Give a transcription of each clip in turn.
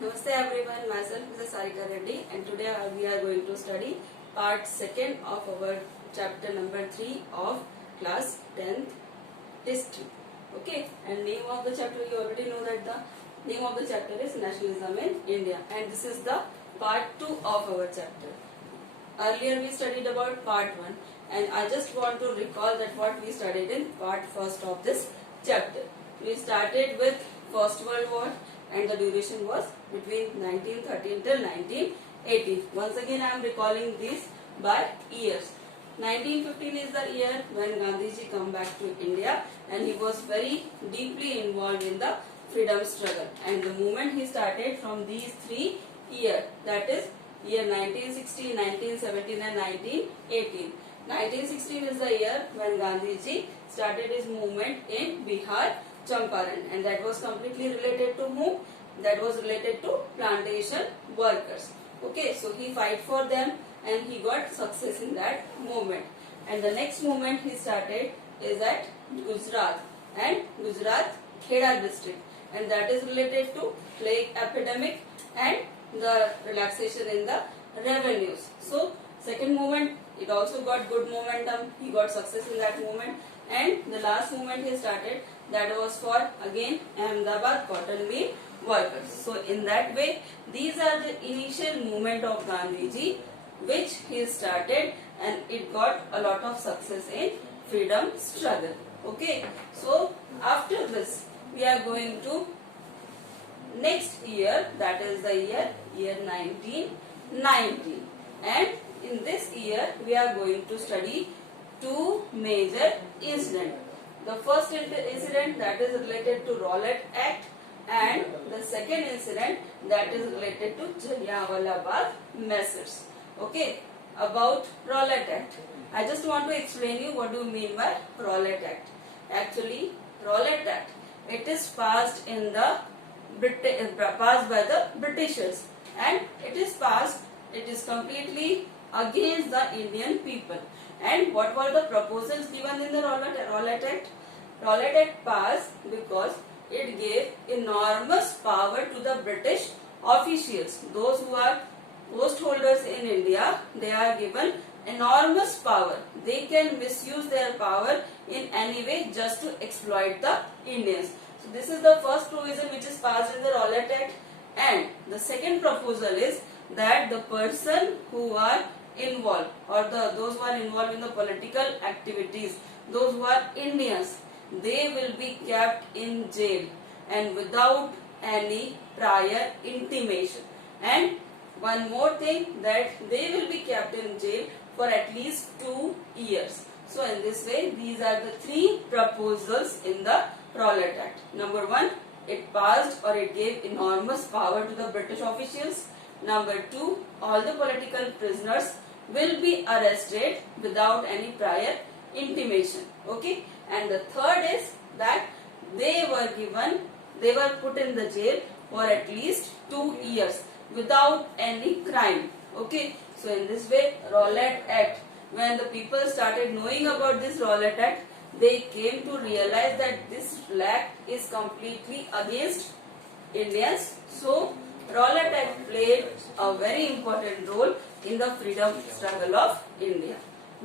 Namaste everyone, myself is Sarika Reddy and today we are going to study part 2nd of our chapter number 3 of class 10th history. Okay, and name of the chapter, you already know that the name of the chapter is Nationalism in India, and this is the part 2 of our chapter. Earlier we studied about part 1 and I just want to recall that what we studied in part 1st of this chapter. We started with First World War and the duration was between 1913 till 1918. Once again I am recalling these by years. 1915 is the year when Gandhiji come back to India and he was very deeply involved in the freedom struggle, and the movement he started from these 3 years, that is year 1916, 1917 and 1918. 1916 is the year when Gandhiji started his movement in Bihar, Champaran, and that was completely related to whom? That was related to plantation workers. Okay, so he fight for them and he got success in that movement. And the next movement he started is at Gujarat, and Gujarat Kheda district, and that is related to plague epidemic and the relaxation in the revenues. So second movement, it also got good momentum, he got success in that movement. And the last movement he started, that was for again Ahmedabad cotton mill workers. So in that way, these are the initial movement of Gandhiji which he started, and it got a lot of success in freedom struggle. Okay, so after this we are going to next year, that is the year 1919, and in this year we are going to study 2 major incidents. The first incident, that is related to Rowlatt Act, and the second incident, that is related to Jallianwala Bagh massacres. Okay, about Rowlatt Act, I just want to explain you what do you mean by Rowlatt Act. Actually, Rowlatt Act, it is passed in the passed by the Britishers, and it is completely against the Indian people. And what were the proposals given in the Rowlatt Act? Rowlatt Act passed because it gave enormous power to the British officials. Those who are post holders in India, they are given enormous power. They can misuse their power in any way just to exploit the Indians. So this is the first provision which is passed in the Rowlatt Act. And the second proposal is that the person who are involved, or those who are involved in the political activities, those who are Indians, they will be kept in jail and without any prior intimation. And one more thing, that they will be kept in jail for at least 2 years. So in this way, these are the 3 proposals in the Rowlatt Act. Number 1, it passed or it gave enormous power to the British officials. Number 2, all the political prisoners will be arrested without any prior intimation. Okay, and the third is that they were put in the jail for at least 2 years without any crime. Okay, so in this way, Rowlatt Act, when the people started knowing about this Rowlatt Act, they came to realize that this act is completely against Indians. So Rowlatt Act played a very important role in the freedom struggle of India.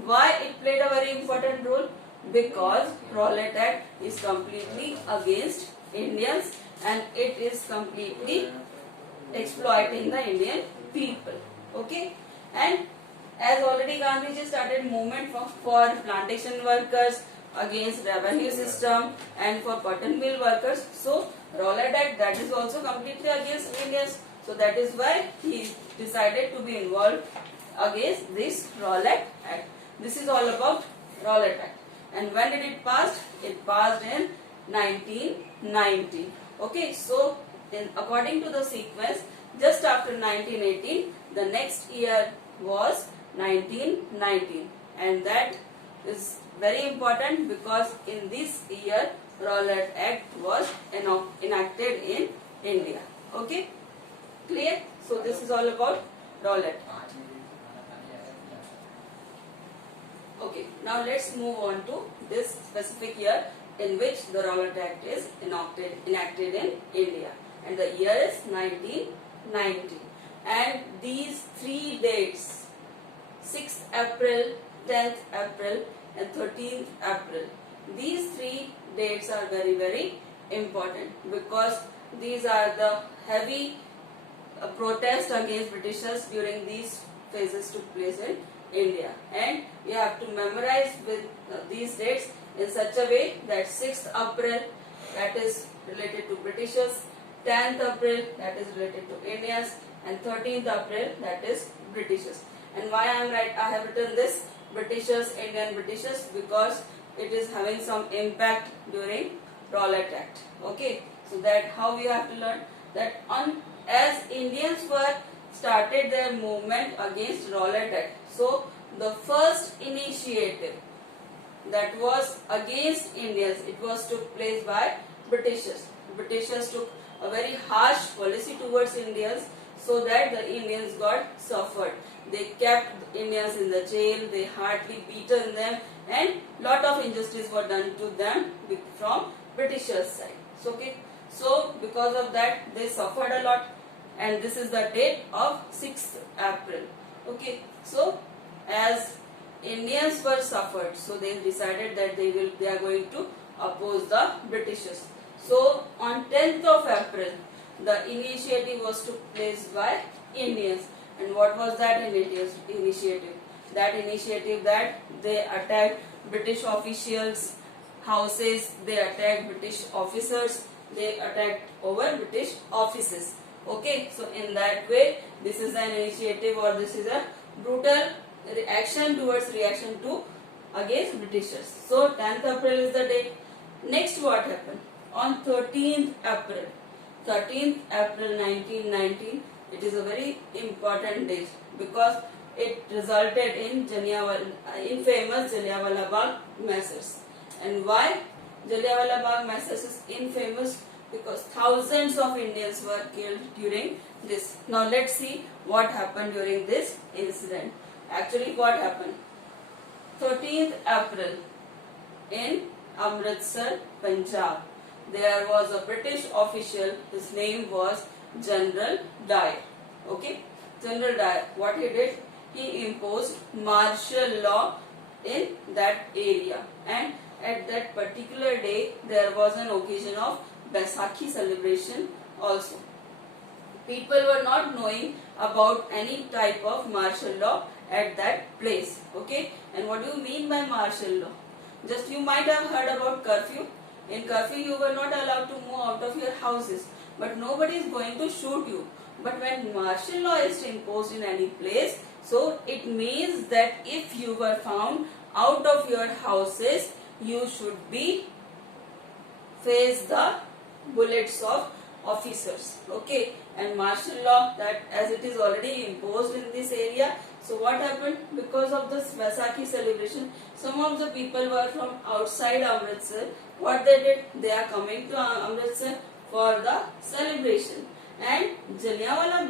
Why it played a very important role? Because Rowlatt Act is completely against Indians and it is completely exploiting the Indian people. Okay, and as already Gandhiji started movement for plantation workers, against revenue system, and for cotton mill workers. So Rowlatt Act, that is also completely against Indians. So that is why he decided to be involved against this Rowlatt Act. This is all about Rowlatt Act. And when did it pass? It passed in 1919. Okay, so according to the sequence, just after 1918, the next year was 1919, and that is very important because in this year Rowlatt Act was enacted in India. Okay, clear? So this is all about Rowlatt Act. Okay, now let's move on to this specific year in which the Rowlatt Act is enacted in India. and the year is 1990. And these three dates, 6th April, 10th April and 13th April, these three dates are very important because these are the heavy protest against Britishers during these phases took place in India, and you have to memorize with these dates in such a way that 6th April, that is related to Britishers, 10th April, that is related to Indians, and 13th April, that is Britishers. And why I have written this Britishers, Indian Britishers, because it is having some impact during Rowlatt Act. Okay, so that how we have to learn that as Indians were started their movement against Rowlatt Act. So the first initiative that was against Indians, it was took place by Britishers. Britishers took a very harsh policy towards Indians so that the Indians got suffered. They kept Indians in the jail, they hardly beaten them, and lot of injustice were done to them from Britishers side. So, okay, so because of that they suffered a lot, and this is the date of 6th April. Okay, so as Indians were suffered, so they decided that they are going to oppose the Britishers. So on 10th of April, the initiative was took place by Indians. And what was that initiative? That initiative that they attacked British officials' houses, they attacked British officers, they attacked over British offices. Okay, so in that way, this is an initiative, or this is a brutal reaction to against Britishers. So 10th April is the date. Next, what happened? On 13th April 1919, it is a very important date because it resulted in infamous Jallianwala Bagh massacres. And why Jallianwala Bagh massacres is infamous? Because thousands of Indians were killed during this. Now let's see what happened during this incident. Actually, what happened? 13th April in Amritsar, Punjab, there was a British official. His name was General Dyer. Okay, General Dyer. What he did? He imposed martial law in that area, and at that particular day there was an occasion of Baisakhi celebration also. People were not knowing about any type of martial law at that place. Okay, and what do you mean by martial law? Just you might have heard about curfew. In curfew you were not allowed to move out of your houses, but nobody is going to shoot you. But when martial law is imposed in any place, so it means that if you were found out of your houses, you should be face the bullets of officers. Okay, and martial law, that as it is already imposed in this area. So what happened? Because of this Vaisakhi celebration, some of the people were from outside Amritsar. What they did? They are coming to Amritsar for the celebration. And Jallianwala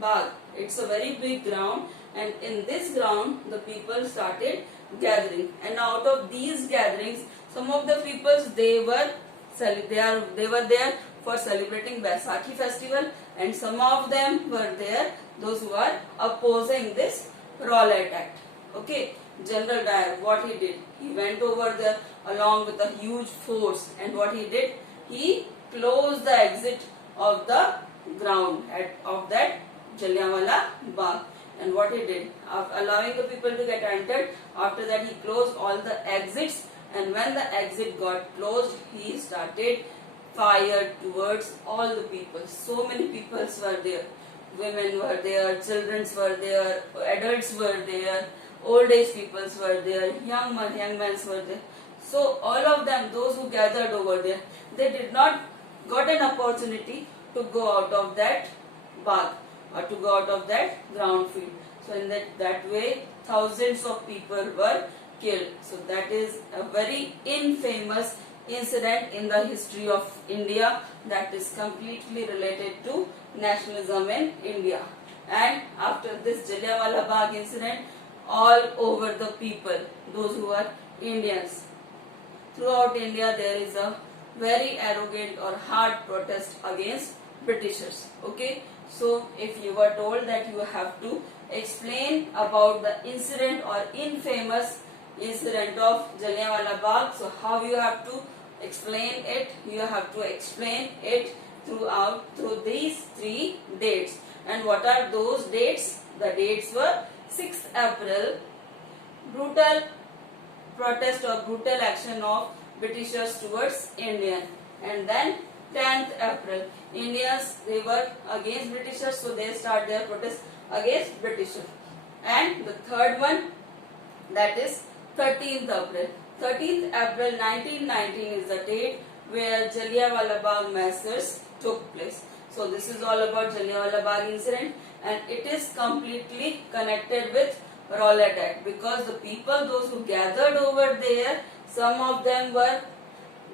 Bagh, it's a very big ground, and in this ground the people started gathering. And out of these gatherings, some of the peoples they were there for celebrating Baisakhi festival, and some of them were there those who are opposing this Rowlatt Act. Okay, General Dyer, what he did? He went over there along with a huge force, and what he did? He closed the exit of the ground of that Jallianwala Bagh. And what he did? Allowing the people to get entered, after that he closed all the exits, and when the exit got closed, he started fire towards all the people. So many people were there. Women were there, children were there, adults were there, old age people were there, young men were there. So all of them, those who gathered over there, they did not got an opportunity to go out of that bath or to go out of that ground field. So in that way, thousands of people were killed. So that is a very infamous incident in the history of India, that is completely related to nationalism in India. And after this Jallianwala Bagh incident, all over the people, those who are Indians, throughout India there is a very arrogant or hard protest against Britishers. Okay, so if you were told that you have to explain about the incident or infamous incident of Jallianwala Bagh, so how you have to explain it? You have to explain it through these three dates. And what are those dates? The dates were 6th April, brutal protest or brutal action of Britishers towards Indian, and then 10th April, Indians, they were against Britishers, so they start their protest against Britishers. And the third one, that is 13th April. 13th April 1919 is the date where Jallianwala Bagh massacres took place. So this is all about Jallianwala Bagh incident, and it is completely connected with Rowlatt Act, because the people, those who gathered over there, some of them were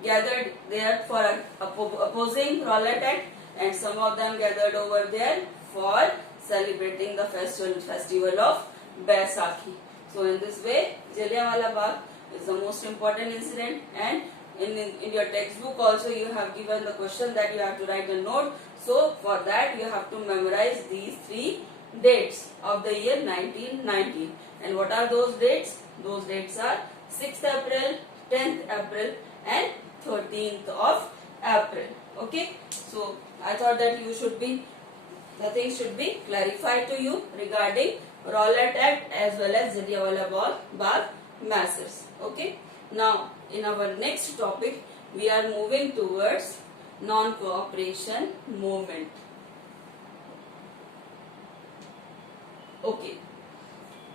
gathered there for opposing Rowlatt Act, and some of them gathered over there for celebrating the festival of Baisakhi. So in this way, Jallianwala Bagh is the most important incident, and in your textbook also you have given the question that you have to write a note. So for that you have to memorize these three dates of the year 1919. And what are those dates? Those dates are 6th April, 10th April and 13th of April. Okay, so I thought that the things should be clarified to you regarding Rowlatt Act as well as Jallianwala Bagh massacres. Okay, now in our next topic we are moving towards non-cooperation movement. Okay,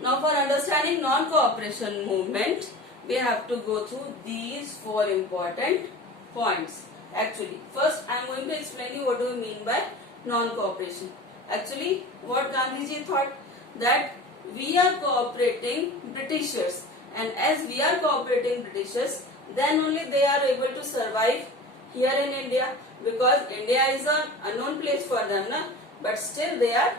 now for understanding non-cooperation movement we have to go through these four important points. Actually, first I am going to explain you what do we mean by non-cooperation. Actually, what Gandhiji thought, that we are cooperating Britishers, and as we are cooperating Britishers, then only they are able to survive here in India, because India is an unknown place for them, na? But still they are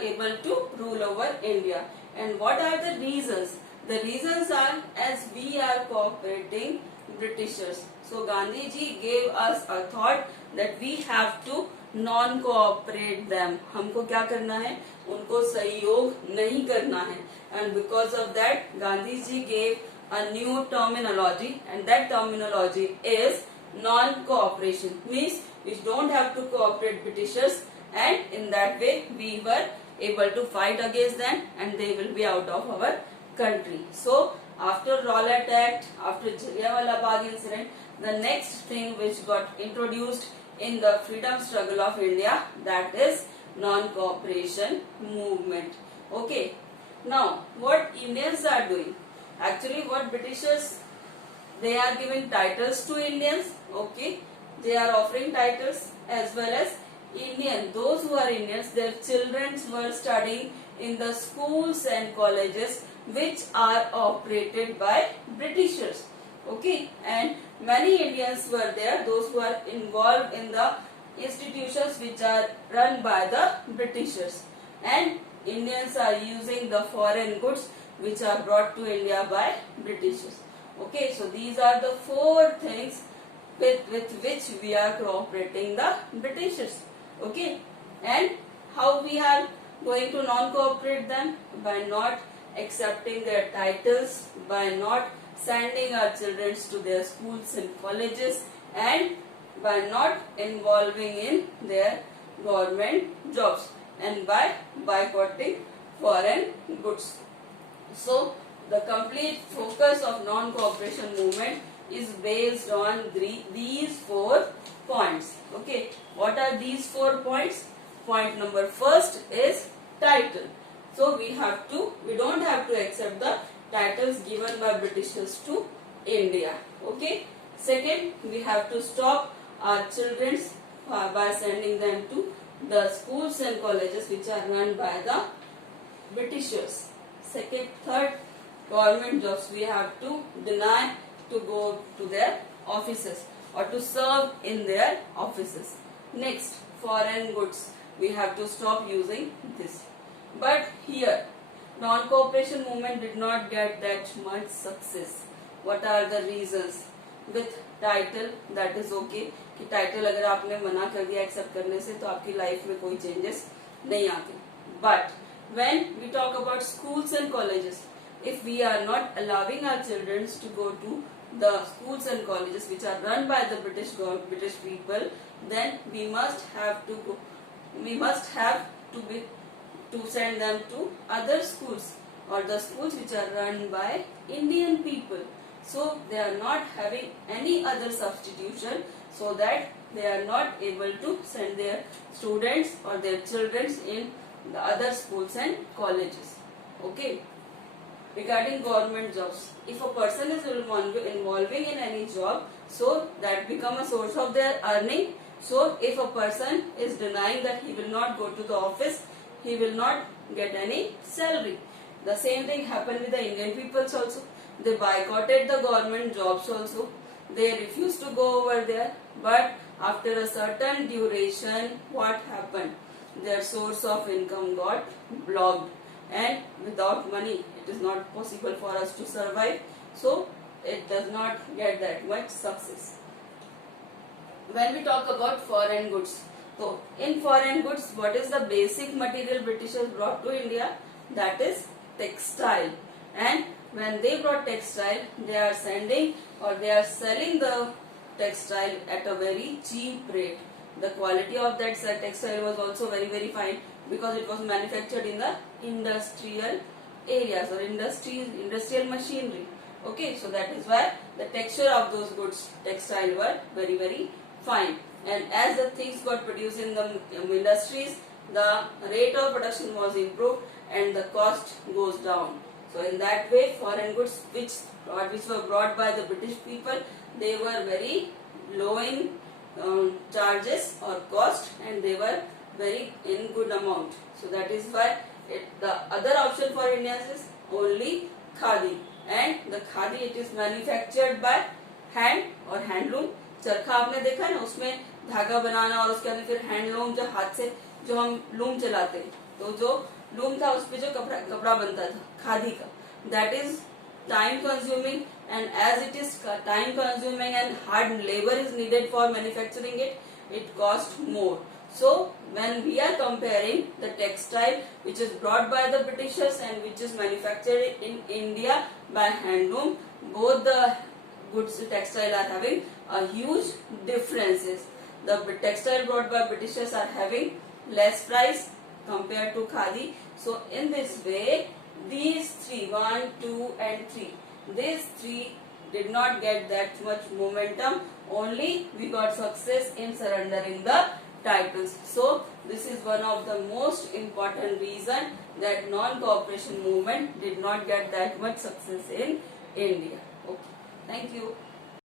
able to rule over India. And what are the reasons? The reasons are, as we are cooperating Britishers. So Gandhiji gave us a thought that we have to non-cooperate them. हमको क्या करना है? उनको सहयोग नहीं करना है. And because of that, Gandhiji gave a new terminology, and that terminology is non-cooperation. Means we don't have to cooperate Britishers, and in that way we were able to fight against them and they will be out of our country. So after Rowlatt Act, after Jallianwala Bagh incident, the next thing which got introduced in the freedom struggle of India, that is non-cooperation movement. Okay, now what Indians are doing? Actually what Britishers, they are giving titles to Indians. Okay, they are offering titles, as well as Indian, those who are Indians, their children were studying in the schools and colleges which are operated by Britishers. Okay, and many Indians were there, those who are involved in the institutions which are run by the Britishers, and Indians are using the foreign goods which are brought to India by Britishers. Okay, so these are the four things with which we are cooperating the Britishers. Okay, and how we are going to non-cooperate them? By not accepting their titles, by not sending our children to their schools and colleges, and by not involving in their government jobs, and by boycotting foreign goods. So the complete focus of non-cooperation movement is based on these 4 points. Okay, what are these 4 points? Point number first is title. So we don't have to accept the titles given by Britishers to India. Okay. Second, we have to stop our children by sending them to the schools and colleges which are run by the Britishers. Third, government jobs we have to deny to go to their offices or to serve in their offices. Next, foreign goods we have to stop using this. But here, non-cooperation movement did not get that much success. What are the reasons? With title, that is okay कि title अगर आपने मना कर दिया accept करने से तो आपकी लाइफ में कोई चेंजेस नहीं आते. But when we talk about schools and colleges, if we are not allowing our children to go to the schools and colleges which are run by the British people, then we must have to send them to other schools or the schools which are run by Indian people. So they are not having any other substitution, so that they are not able to send their students or their children in the other schools and colleges. Okay. Regarding government jobs, if a person is involving in any job, so that become a source of their earning. So if a person is denying that he will not go to the office, he will not get any salary. The same thing happened with the Indian peoples also. They boycotted the government jobs also. They refused to go over there. But after a certain duration, what happened? Their source of income got blocked, and without money it is not possible for us to survive, so it does not get that much success. When we talk about foreign goods, so in foreign goods, what is the basic material Britishers brought to India? That is textile. And when they brought textile, they are sending or they are selling the textile at a very cheap rate. The quality of that textile was also very fine, because it was manufactured in the industrial areas or industrial machinery. Okay, so that is why the texture of those goods, textile, were very fine. And as the things got produced in the industries, the rate of production was improved and the cost goes down. So in that way, foreign goods which were brought by the British people, they were very low in charges or cost, and they were very in good amount. So that is why the other option for Indians is only khadi, and the khadi, it is manufactured by hand or handloom. चरखा आपने देखा है ना, उसमें धागा बनाना और उसके अंदर फिर हैंडलूम, जो हाथ से जो हम लूम चलाते हैं, तो जो लूम था उस पे जो कपड़ा बनता था खादी का, that is time consuming, and as it is time consuming and hard labor is needed for manufacturing it, it costs more. So when we are comparing the textile which is brought by the Britishers and which is manufactured in India by handloom, both the goods textile are having a huge differences. The textile brought by Britishers are having less price compared to khadi. So in this way, these three, 1, 2 and 3, these three did not get that much momentum. Only we got success in surrendering the titles. So this is one of the most important reason that non-cooperation movement did not get that much success in India. Okay, thank you.